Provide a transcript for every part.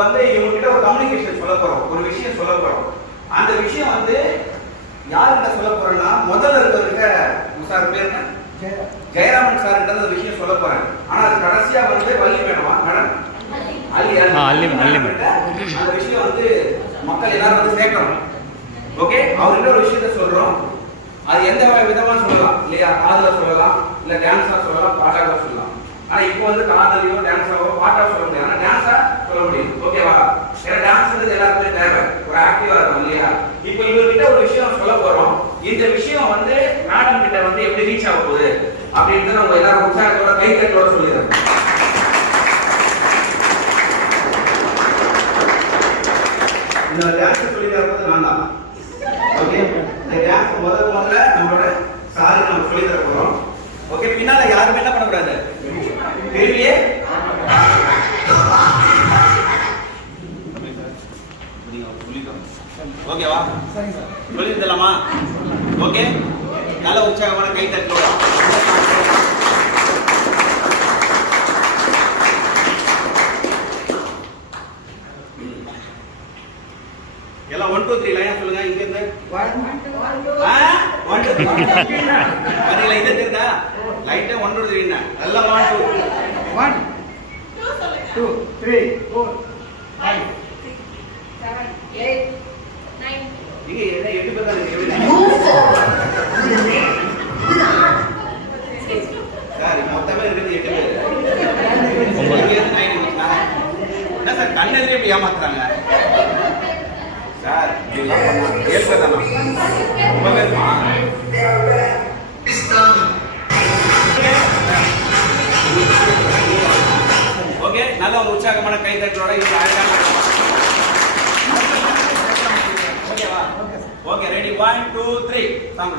வந்து இவங்ககிட்ட ஒரு கம்யூனிகேஷன் சொல்ல போறோம், ஒரு விஷயம் சொல்ல போறோம். அந்த விஷயம் வந்து யார்கிட்ட சொல்ல போறோம்னா முதல்ல இருக்கிறவங்க சார் பேர் என்ன, ஜெயராமன் சார் கிட்ட அந்த விஷயம் சொல்ல போறேன். ஆனா அது கடைசியா வந்து வள்ளி மேடமா மேடம் அந்த விஷயம் வந்து மக்கள் எல்லாரும் வந்து சேர்க்கணும். ஓகே, அவர்கிட்ட ஒரு விஷயத்த சொல்றோம். அது எந்த விதமா சொல்லலாம் இல்லையா, காதல சொல்லலாம், இல்ல டான்ஸா சொல்லலாம், பாட்டாக சொல்லலாம். ஆனா இப்போ வந்து காதலியோ டான்ஸாவோ பாட்டா சொல்ல முடியாது, ஆனா டான்ஸா சொல்ல முடியும். ஓகேவா? ஏன்னா டான்ஸ் எல்லாருக்குமே தேவை, ஒரு ஆக்டிவா இருக்கும் இல்லையா. இப்போ இவர்கிட்ட ஒரு விஷயம் சொல்ல போறோம். இந்த விஷயம் வந்து மேடம் கிட்ட வந்து எப்படி ரீச் ஆக போகுது அப்படின்றது நம்ம எல்லாரும் உற்சாகத்தோட கைத்தட்டோட சொல்லிடுறோம். இந்த டான்ஸ் சொல்லி தரது நான் தான். ஓகே, இந்த டான்ஸ் முதல்ல நம்மளோட சாருக்கு நம்ம சொல்லி தர போறோம். ஓகே, பின்னால யாருமே என்ன பண்ணக்கூடாது, தெரியலையே. ஓகேவா? சொல்லி தரலாமா? ஓகே, நல்ல உற்சாகமான கை தட்டோட எல்லாம் 1 2 3 லைனா சொல்லுங்க. இங்க இருந்து 1 2 பாத்தீங்களா, இது தெரியுதா? லைட்டா 1 2 3 னா எல்லாம் 1 2 1 2 3 4 5 6 7 8 9 இங்க என்ன 8 பேர் தான் இருக்கு. சார் மொத்தமே இருக்குது 8 பேர். உங்களுக்கு 9 என்ன சார் கண்ணெதிரே இப்படி ஏமாத்துறாங்க சார்? ஏற்பதானா ரொம்ப பேருமா? ஓகே, நல்ல ஒரு உற்சாகமான கைத்தட்டலோட இது அழகான. ஓகேவா? ஓகே, ரெடி 1 2 3 சாங்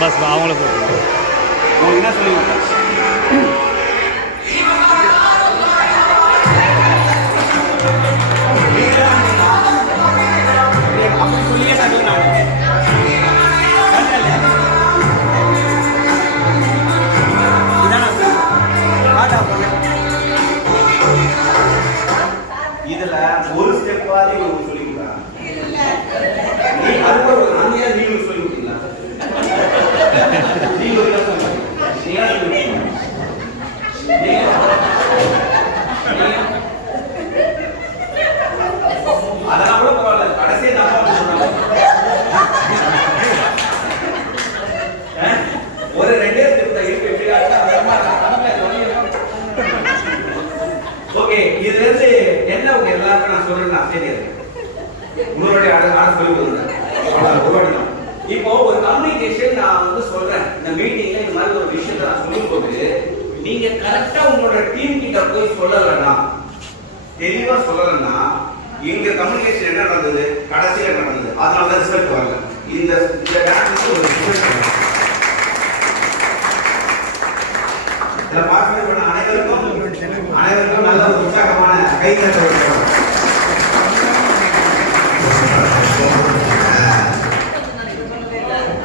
பஸ் அவங்கள போட்டு என்ன சொல்லுவாங்க? அப்படி சொல்லியே சொல்லுங்க. இதுல ஒரு ஸ்டெப்பாதி உங்களுக்கு சொல்லிக்கலாம். நீ அது ஒரு நானே நீங்க சொல்லி கொடுத்தீங்களா? நீங்க ஒரு அதெல்லாம் கூட பரவாயில்ல, கடைசியே நான் ஒரு 2 ஸ்டெப் இருக்கு. ஓகே, இதுல இருந்து என்ன உங்க எல்லாருக்கும் நான் சொல்றேன்னா சரி, உங்களுடைய ஆட சொல்லி கொடுங்க. இப்போ ஒரு கம்யூனிகேஷன் நான் வந்து சொல்றேன், இந்த மீட்டிங்ல இந்த மாதிரி ஒரு விஷயத்தை நான் சொல்லும் போது நீங்க கரெக்டா உங்களோட டீம் கிட்ட போய் சொல்லலன்னா தெளிவா சொல்லலன்னா எங்க கம்யூனிகேஷன் என்ன நடந்தது, கடைசியில நடந்தது, அதனால ரிசல்ட் வரல. இந்த டான்ஸுக்கு ஒரு ரிசல்ட் வரல. இதை பார்க்க அனைவருக்கும் நல்ல ஒரு உற்சாகமான கைத்தட்டல்